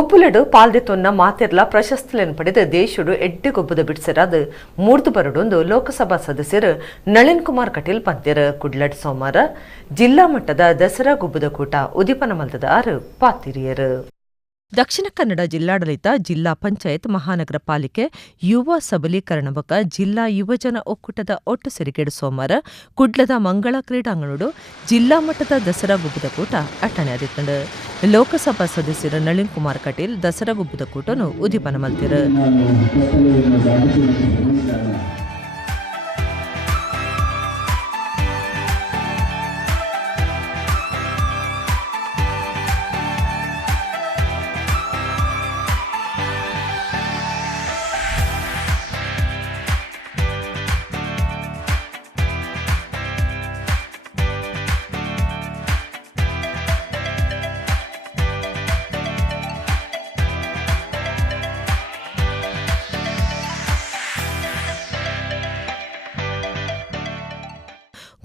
ಒಪ್ಪುಲೆಡು ಪಾಲ್ದೆತೊನ್ನ ಮಾತೆರ್ಲ ಪ್ರಶಸ್ತಿಯನ್ನು ಪಡೆದು ದೇಶಡು ಎಡ್ಡೆಗೊಬ್ಬದ ಬಿಡಿಸಿರಾದ ಮೂರ್ದು ಬರಡೊಂದು ಲೋಕಸಭಾ ಸದಸ್ಯರು ನಳಿನ್ ಕುಮಾರ್ ಕಟೀಲ್ ಪಂತ್ಯರು ಕುಡ್ಲಡ್ ಸೋಮವಾರ ಜಿಲ್ಲಾ ಮಟ್ಟದ ದಸರಾ ಗುಬ್ಬದ ಕೂಟ ಉದಿಪನ ಮಲ್ದದ ಆರು ಪಾತಿರಿಯರು. ದಕ್ಷಿಣ ಕನ್ನಡ ಜಿಲ್ಲಾಡಳಿತ, ಜಿಲ್ಲಾ ಪಂಚಾಯತ್, ಮಹಾನಗರ ಪಾಲಿಕೆ, ಯುವ ಸಬಲೀಕರಣ ಬಕ ಜಿಲ್ಲಾ ಯುವಜನ ಒಕ್ಕೂಟದ ಒಟ್ಟು ಸೇರಿಕೆಡು ಸೋಮವಾರ ಕುಡ್ಲದ ಮಂಗಳ ಕ್ರೀಡಾಂಗಣಡು ಜಿಲ್ಲಾ ಮಟ್ಟದ ದಸರಾ ಗುಬ್ಬದ ಕೂಟ ಅಟ್ಟಣೆ ಆದಿತ್ತಂಡು. ಲೋಕಸಭಾ ಸದಸ್ಯರು ನಳಿನ್ ಕುಮಾರ್ ಕಟೀಲ್ ದಸರಾ ಗುಬ್ಬದ ಕೂಟನು ಉದಿಪನ ಮಲ್ತಿರು.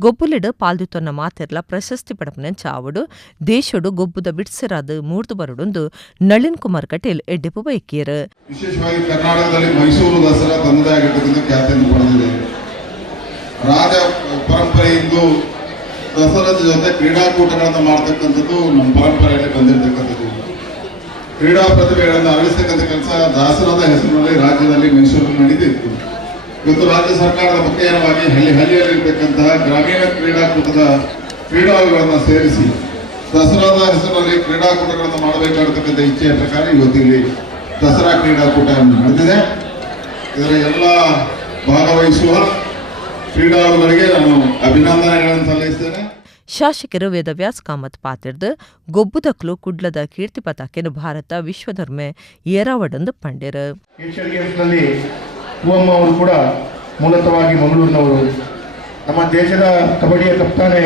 ಗೊಬ್ಬುಲಿಡು ಪಾಲ್ದಿತ್ತೊನ್ನ ಮಾತೆರ್ಲ ಪ್ರಶಸ್ತಿ ಪಡಪನ ಚಾವಡು ದೇಶಡು ಗೊಬ್ಬುದ ಬಿಡ್ಸಿರಾದ ಮೂರ್ದು ಬರಡೊಂದು ನಳಿನ್ ಕುಮಾರ್ ಕಟೀಲ್ ಎಡ್ಡೆಪು ಬೈಕಿಯರು. ವಿಶೇಷವಾಗಿ ಕರ್ನಾಟಕದಲ್ಲಿ ಮೈಸೂರು ದಸರಾ ತನ್ನದೇ ಆಗಿರ್ತಕ್ಕಂಥ ಖ್ಯಾತಿಯನ್ನು ಪಡೆದಿದೆ. ರಾಜ ಪರಂಪರೆಯಿಂದ ದಸರಾದ ಜೊತೆ ಕ್ರೀಡಾಕೂಟಗಳನ್ನು ಮಾಡ್ತಕ್ಕಂಥದ್ದು ನಮ್ಮ ಪರಂಪರೆಯಲ್ಲಿ ಬಂದಿರತಕ್ಕಂಥದ್ದು. ಕ್ರೀಡಾ ಪ್ರತಿಭೆಗಳನ್ನು ಅರಳಿಸ್ತಕ್ಕಂಥ ಕೆಲಸ ದಸರಾದ ಹೆಸರಿನಲ್ಲಿ ರಾಜ್ಯದಲ್ಲಿ ಮೈಸೂರಲ್ಲಿ ನಡೀತಿತ್ತು. ಇವತ್ತು ರಾಜ್ಯ ಸರ್ಕಾರದ ಮುಖೇನವಾಗಿ ಹಳ್ಳಿಯಲ್ಲಿರ್ತಕ್ಕಂತಹ ಗ್ರಾಮೀಣ ಕ್ರೀಡಾಕೂಟದ ಕ್ರೀಡಾಳುಗಳನ್ನು ಸೇರಿಸಿ ದಸರಾದ ಹೆಸರಿನಲ್ಲಿ ಕ್ರೀಡಾಕೂಟಗಳನ್ನು ಮಾಡಬೇಕಾಗಿರ್ತಕ್ಕಂಥ ಇಚ್ಛೆಯ ಪ್ರಕಾರ ಇವತ್ತಿಲ್ಲಿ ದಸರಾ ಕ್ರೀಡಾಕೂಟ ನಡೆದಿದೆ. ಇದರ ಎಲ್ಲ ಭಾಗವಹಿಸುವ ಕ್ರೀಡಾಳುಗಳಿಗೆ ನಾನು ಅಭಿನಂದನೆಗಳನ್ನು ಸಲ್ಲಿಸ್ತೇನೆ. ಶಾಸಕರು ವೇದವ್ಯಾಸ್ ಕಾಮತ್ ಪಾತಿರ್ದು ಗೊಬ್ಬುದಕ್ಲು ಕುಡ್ಲದ ಕೀರ್ತಿ ಪತಾಕೆನು ಭಾರತ ವಿಶ್ವಧರ್ಮೆ ಏರಾವಡೊಂದು ಪಂಡ್ಯರು. ಪೂವಮ್ಮ ಅವರು ಕೂಡ ಮೂಲತಃವಾಗಿ ಮಂಗಳೂರಿನವರು. ನಮ್ಮ ದೇಶದ ಕಬಡ್ಡಿಯ ಕಪ್ತಾನೆ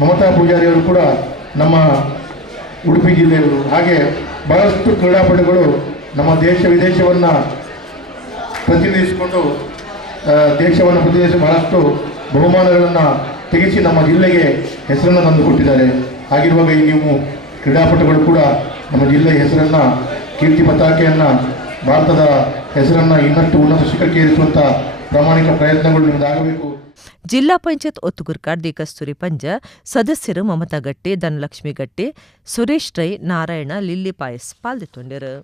ಮಮತಾ ಪೂಜಾರಿ ಅವರು ಕೂಡ ನಮ್ಮ ಉಡುಪಿ ಜಿಲ್ಲೆಯವರು. ಹಾಗೆ ಬಹಳಷ್ಟು ಕ್ರೀಡಾಪಟುಗಳು ನಮ್ಮ ದೇಶ ವಿದೇಶವನ್ನು ಪ್ರತಿನಿಧಿಸಿಕೊಂಡು ದೇಶವನ್ನು ಪ್ರತಿನಿಧಿಸಿ ಬಹಳಷ್ಟು ಬಹುಮಾನಗಳನ್ನು ತೆಗೆಸಿ ನಮ್ಮ ಜಿಲ್ಲೆಗೆ ಹೆಸರನ್ನು ತಂದುಕೊಟ್ಟಿದ್ದಾರೆ. ಹಾಗಿರುವಾಗ ಈ ನೀವು ಕ್ರೀಡಾಪಟುಗಳು ಕೂಡ ನಮ್ಮ ಜಿಲ್ಲೆಯ ಹೆಸರನ್ನು, ಕೀರ್ತಿ ಪತಾಕೆಯನ್ನು, ಭಾರತದ ಹೆಸರನ್ನು ಇನ್ನಷ್ಟು ಉನ್ನತ ಶಿಖರಕ್ಕೆ ಏರಿಸುವಂಥ ಪ್ರಾಮಾಣಿಕ ಪ್ರಯತ್ನಗಳು ನಿಮ್ಮದಾಗಬೇಕು. ಜಿಲ್ಲಾ ಪಂಚಾಯತ್ ಒತ್ತುಗುರ್ಕಾರ್ ದಿ ಕಸ್ತೂರಿ ಪಂಜ ಸದಸ್ಯರು ಮಮತಾ ಗಟ್ಟಿ, ಧನಲಕ್ಷ್ಮಿ ಗಟ್ಟಿ, ಸುರೇಶ್ ರೈ, ನಾರಾಯಣ, ಲಿಲ್ಲಿ ಪಾಯಸ್ ಪಾಲ್ದೊಂಡರು.